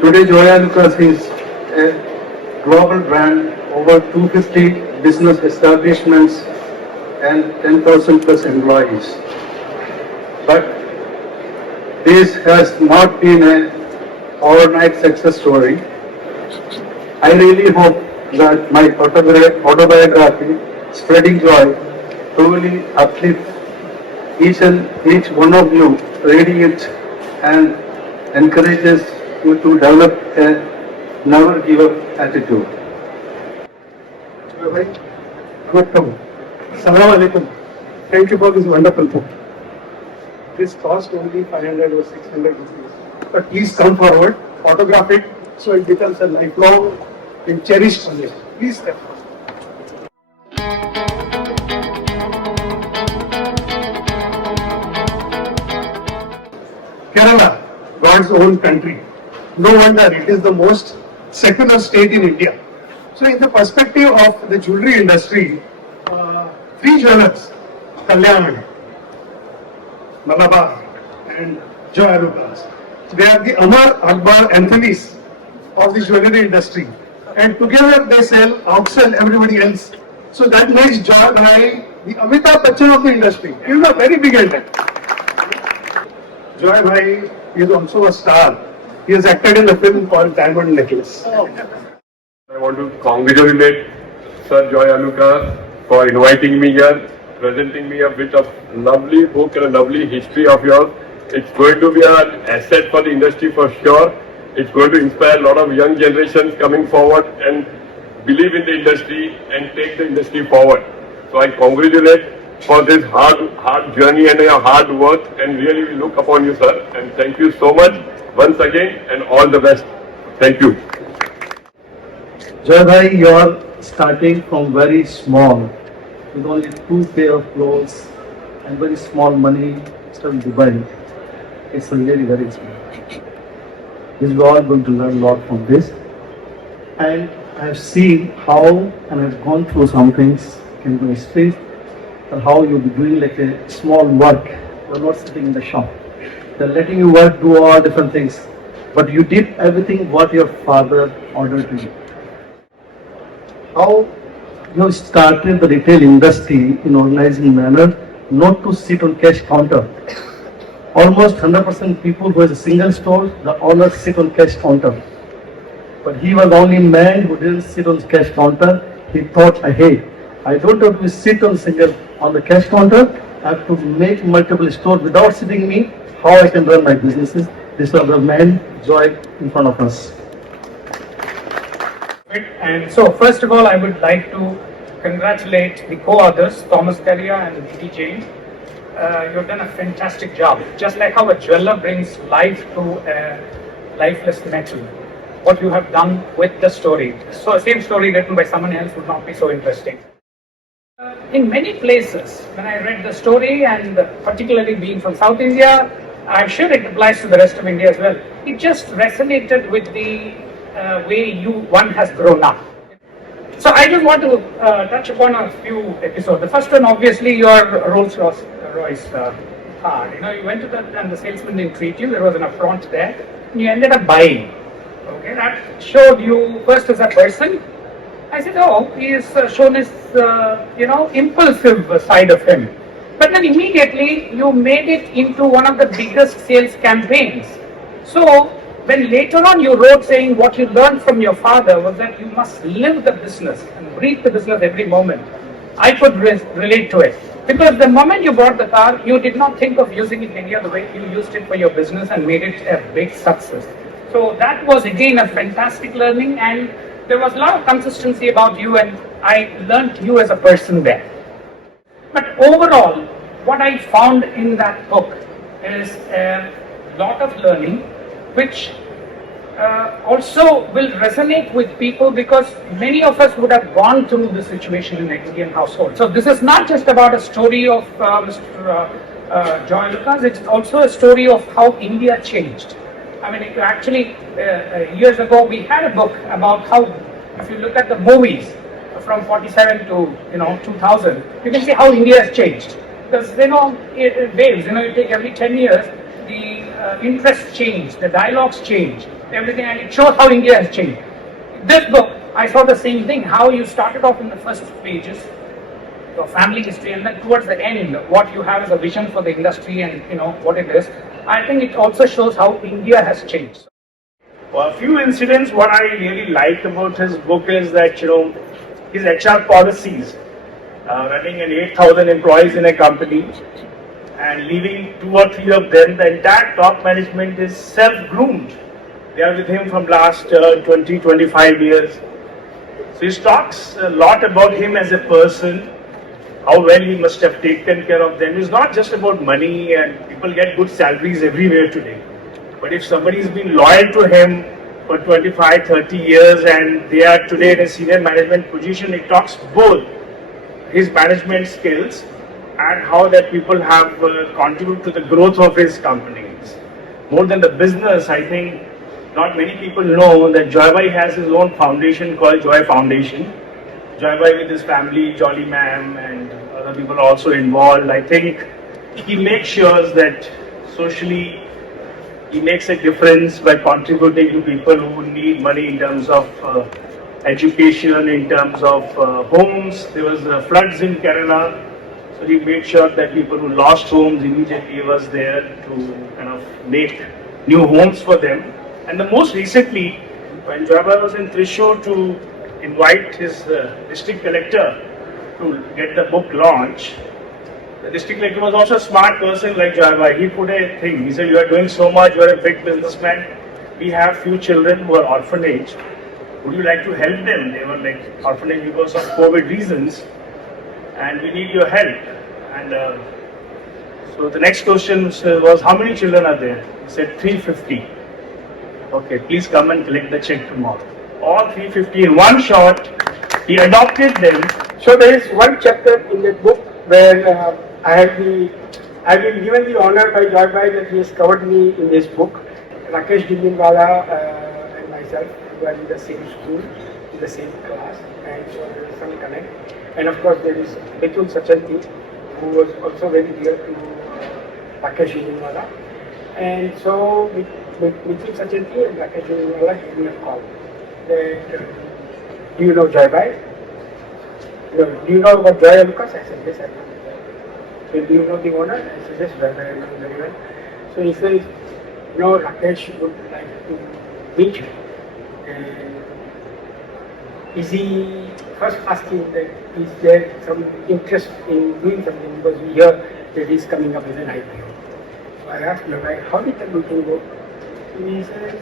Today, Joy Alukkas is a global brand, over 250 business establishments and 10,000 plus employees. But this has not been an overnight success story. I really hope that my autobiography, Spreading Joy, truly uplifts each one of you reading it and encourages you to develop a never give up attitude. Assalamu alaikum. Thank you for this wonderful book. This cost only 500 or 600 rupees. But please come forward, photograph it so it becomes a lifelong and cherished project. Please step forward. Kerala, God's own country. No wonder it is the most secular state in India. So in the perspective of the jewelry industry, three jewelers, Kalyan, Malabar and Joy Alukkas, they are the Amar Akbar anthemies of the jewelry industry. And together they outsell everybody else. So that makes Joy Bhai the Amitabh Bachchan of the industry. He is a very big elder. Joy Bhai is also a star. He has acted in the film called Diamond Necklace. I want to congratulate Sir Joy Alukkas for inviting me here, presenting me a bit of lovely book and a lovely history of yours. It's going to be an asset for the industry for sure. It's going to inspire a lot of young generations coming forward and believe in the industry and take the industry forward. So I congratulate for this hard journey and your hard work, and really we look upon you, sir. And thank you so much once again, and all the best. Thank you. Joy Bhai, you are starting from very small, with only 2 pair of clothes and very small money from Dubai. It's really very small. We are all going to learn a lot from this. And I have seen how, and I have gone through some things in my history, and how you'll be doing like a small work. You're not sitting in the shop. They're letting you work, do all different things. But you did everything what your father ordered you. How you have started the retail industry in organizing manner, not to sit on cash counter. Almost 100% people who has a single store, the owners sit on cash counter. But he was the only man who didn't sit on cash counter. He thought ahead. I don't have to sit on the cash counter. I have to make multiple stores without sitting me. How I can run my businesses. This was the man, Joy, in front of us. And so, first of all, I would like to congratulate the co-authors, Thomas Karia and D. Jain. You've done a fantastic job. Just like how a jeweler brings life to a lifeless metal, what you have done with the story. So, same story written by someone else would not be so interesting. In many places, when I read the story, and particularly being from South India, I'm sure it applies to the rest of India as well. It just resonated with the way one has grown up. So I just want to touch upon a few episodes. The first one, obviously, your Rolls-Royce car. You went to and the salesman didn't treat you. There was an affront there, and you ended up buying. Okay, that showed you first as a person. I said, oh, he is shown his, impulsive side of him. But then immediately you made it into one of the biggest sales campaigns. So when later on you wrote saying what you learned from your father was that you must live the business and breathe the business every moment, I could relate to it. Because the moment you bought the car, you did not think of using it any other way. You used it for your business and made it a big success. So that was again a fantastic learning, and there was a lot of consistency about you, and I learned you as a person there. But overall, what I found in that book is a lot of learning, which also will resonate with people, because many of us would have gone through the situation in an Indian household. So this is not just about a story of Mr. Joy Alukkas, it's also a story of how India changed. I mean, actually, years ago we had a book about how, if you look at the movies from 47 to 2000, you can see how India has changed. Because it waves. You take every 10 years, the interests change, the dialogues change, everything, and it shows how India has changed. This book, I saw the same thing, how you started off in the first pages, your family history, and then towards the end, what you have as a vision for the industry and what it is. I think it also shows how India has changed. Well, a few incidents, what I really liked about his book is that, his HR policies, running an 8,000 employees in a company and leaving 2 or 3 of them, the entire top management is self-groomed. They are with him from last 20, 25 years. So he talks a lot about him as a person, how well he must have taken care of them. It's not just about money, and people get good salaries everywhere today. But if somebody's been loyal to him for 25, 30 years and they are today in a senior management position, it talks both his management skills and how that people have contributed to the growth of his companies. More than the business, I think not many people know that Joy has his own foundation called Joy Foundation. Joy with his family, Jolly Ma'am, and other people are also involved. I think he makes sure that socially he makes a difference by contributing to people who need money in terms of education, in terms of homes. There was floods in Kerala, so he made sure that people who lost homes immediately was there to kind of make new homes for them. And the most recently, when Joy was in Thrissur to invite his district collector to get the book launched, the district collector was also a smart person like Joy. He put a thing. He said, "You are doing so much. You are a big businessman. We have few children who are orphanage. Would you like to help them? They were like orphanage because of COVID reasons, and we need your help." And so the next question was, "How many children are there?" He said, 350. "Okay, please come and collect the check tomorrow." All 350 in one shot. He adopted them. So there is one chapter in that book where I have been given the honor by Joy that he has covered me in this book. Rakesh Jindinwala and myself were in the same school, in the same class, and so there is some connect. And of course there is Mithun Sachanti, who was also very dear to Rakesh Jindinwala. And so with Mithun Sachanti and Rakesh Jindinwala gave me a call that, "Do you know Joy Bhai? Do you know about Joy Alukkas?" I said, "Yes, I know." "So do you know the owner?" I said, "Yes, Joy Bhai, I know very well." So he says, "No, Rakesh would like to meet you. And is he first asking that is there some interest in doing something because we hear that he's coming up with an IPO." So I asked him, "How did the meeting go?" And he says,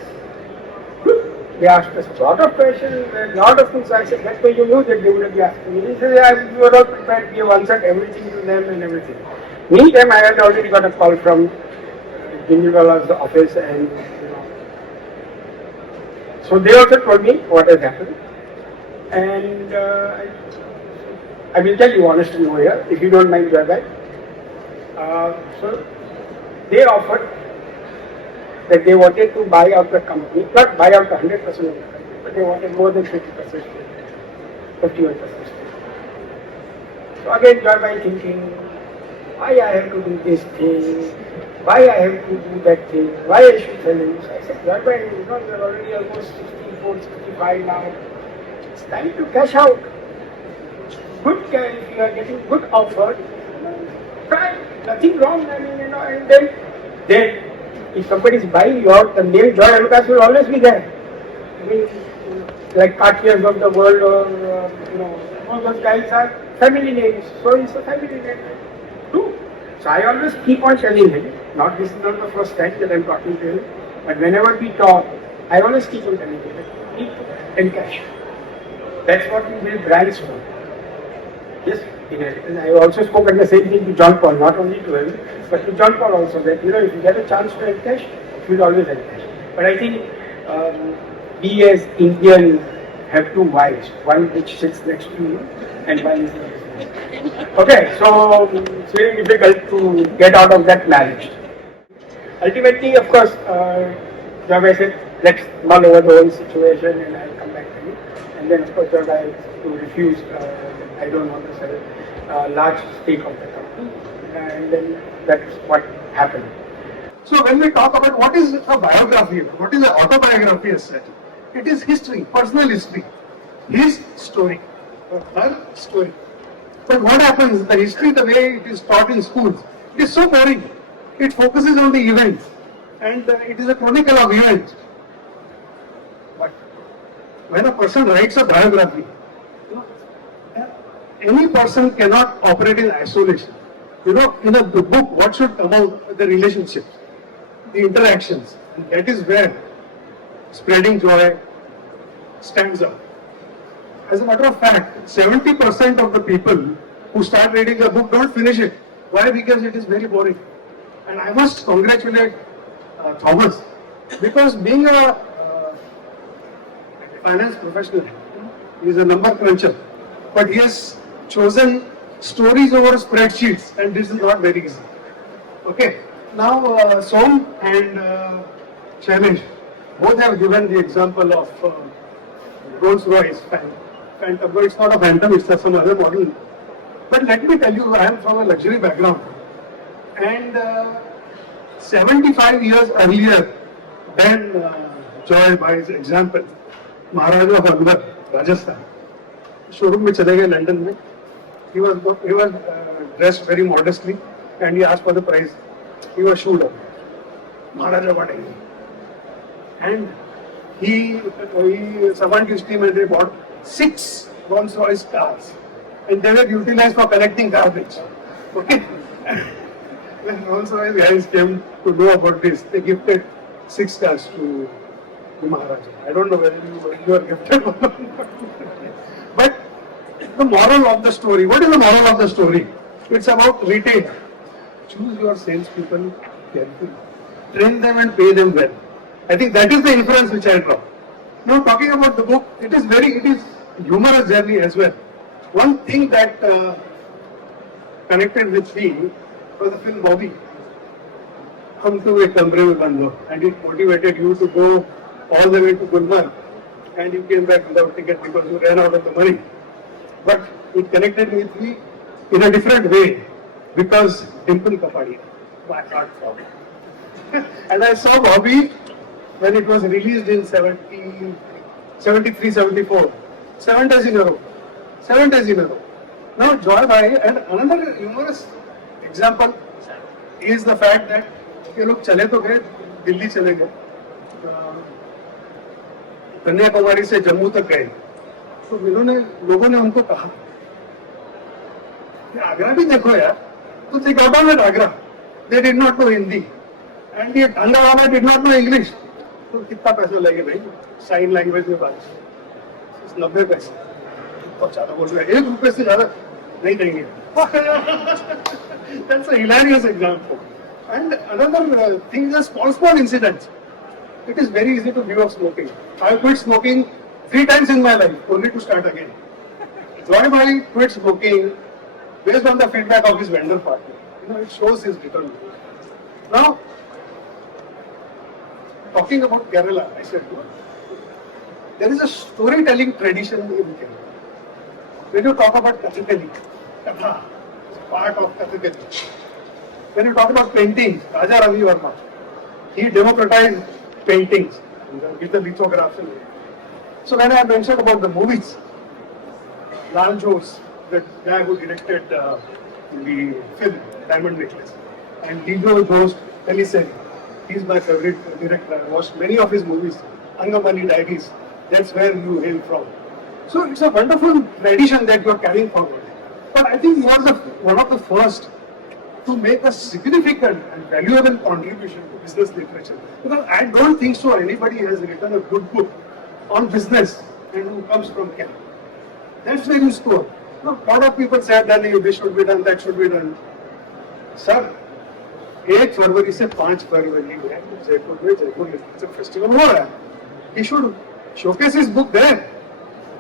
"Good. They asked us a lot of questions, a lot of things." I said, "That's why you knew that they would be asking me." He said, "We were not prepared. We have answered everything to them and everything." Meantime, I had already got a call from Jindinwala's office, and so they also told me what has happened. And I will tell you honestly over here, if you don't mind, Joy. So they offered that they wanted to buy out the company, not buy out 100% of the company, but they wanted more than 50%, 51%. So again, Joy thinking, why I have to do this thing, why I have to do that thing, why I should tell him. So I said, Joy, you are already almost 64, 65 now. It's time to cash out. Good cash, if you are getting good offer, try, nothing wrong. I mean, and then if somebody is buying you out, the name Joy Alukkas will always be there. I mean, like Cartiers of the world, or all those guys are family names. So it's a family name too. So I always keep on telling him, this is not the first time that I'm talking to him, but whenever we talk, I always keep on telling him that you need to encash. That's what we build brands for. Yes, and I also spoken the same thing to John Paul, not only to him, but to John Paul also, that if you get a chance to encash, you will always encash. But I think we as Indians have two wives, one which sits next to you and one is next to you. Okay, so it's very difficult to get out of that marriage. Ultimately, of course, Joy said, let's mull over the whole situation and I'll come back to you. And then of course Joy to refuse, I don't want to sell a large stake of the company. And then that's what happened. So when we talk about what is a biography, what is an autobiography as such, it is history, personal history, his story, or her story. But what happens, the history, the way it is taught in schools, it is so boring. It focuses on the events and it is a chronicle of events. But when a person writes a biography, any person cannot operate in isolation. In the book, what should come out? The relationships, the interactions. And that is where spreading joy stands out. As a matter of fact, 70% of the people who start reading the book don't finish it. Why? Because it is very boring. And I must congratulate Thomas, because being a finance professional, he is a number cruncher, but he has chosen stories over spreadsheets, and this is not very easy. Okay, now Som and Shailesh both have given the example of Rolls Royce Phantom. But it's not a Phantom, it's some other model. But let me tell you, I am from a luxury background, and 75 years earlier than Joy Bhai's example, Maharaja of Angbar, Rajasthan, showroom में चले गए London में. He was dressed very modestly, and he asked for the price. He was shooed up. Maharaja wanted, and he summoned his team and they bought 6 Rolls Royce cars, and they were utilized for collecting garbage. Okay. When Rolls Royce guys came to know about this, they gifted 6 cars to Maharaja. I don't know whether you were gifted or not. But the moral of the story, what is the moral of the story? It's about retail. Choose your salespeople carefully. Train them and pay them well. I think that is the inference which I draw. Now talking about the book, it is humorous journey as well. One thing that connected with me was the film Bobby. Come to a kamre mein band ho, and it motivated you to go all the way to Gulmarg, and you came back without ticket because you ran out of the money. But it connected with me in a different way because Dimple Kapadia, my heart formed. And I saw Bobby when it was released in 73, 74. 7 days in a row. 7 days in a row. Now Joy Bhai, and another humorous example is the fact that ये लोग चले तो गए, दिल्ली चले गए, कन्याकुमारी से जम्मू तक गए, तो लोगों ने उनको कहा कि आगरा भी देखो यार, तो they got on at Agra. They did not know Hindi, and ये ठंडा वाला did not know English. तो कितना पैसा लगे भाई? साइन लैंग्वेज में बात, 90 पैसे. बहुत ज्यादा बोल रहे हैं, 1 रुपए से ज्यादा नहीं देंगे. That's a hilarious example. And another thing is small incidents. It is very easy to give up smoking. I quit smoking 3 times in my life, only to start again. Joy Bhai quit smoking based on the feedback of his vendor partner. It shows his determination. Now, talking about Kerala, I said, there is a storytelling tradition in Kerala. When you talk about Kathakali, Katha is part of Kathakali. When you talk about paintings, Raja Ravi Verma, he democratized paintings with the lithographs. So when I mentioned about the movies, Lal Jose, the guy who directed the film Diamond Necklace, and Dijo Jose Pellicer, he's my favorite director. I watched many of his movies. Angamani Diaries, that's where you hail from. So it's a wonderful tradition that you are carrying forward. But I think you are one of the first to make a significant and valuable contribution to business literature. Because I don't think so anybody has written a good book on business and who comes from Kerala. That's where you score. A lot of people said that this should be done, that should be done. Sir, 1 फरवरी से 5 फरवरी में Jaipur literature festival हो रहा है. He should showcase his book there.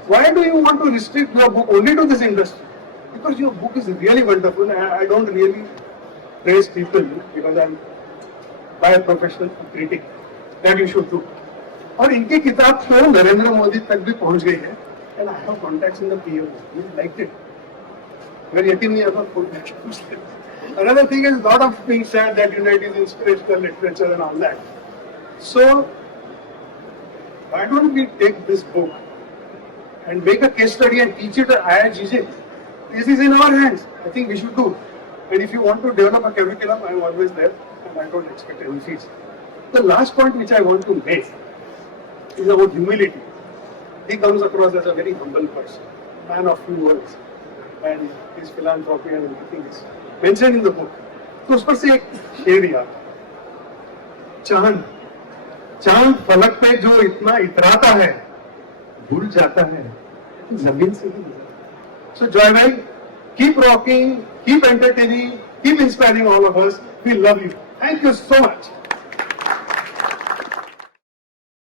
Why do you want to restrict your book only to this industry? Because your book is really wonderful. I don't really praise people because I'm by a professional critic. That you should do. और इनकी किताब तो नरेंद्र मोदी तक भी पहुंच गई है. And I have contacts in the PM. He liked it. मेरी यकीन नहीं आता full Another thing is, lot of being said that it is inspirational literature and all that. So, why don't we take this book and make a case study and teach it at IIGJ? This is in our hands. I think we should do. And if you want to develop a curriculum, I am always there and I don't expect any fees. The last point which I want to make is about humility. He comes across as a very humble person, man of few words, and his philanthropy and everything is mentioned in the book. तो उस पर से एक शेर याद, चांद फलक पे जो इतना इतराता है, भूल जाता है जमीन से ही गुजरा. So Joy bhai, keep rocking, keep entertaining, keep inspiring all of us. We love you. Thank you so much.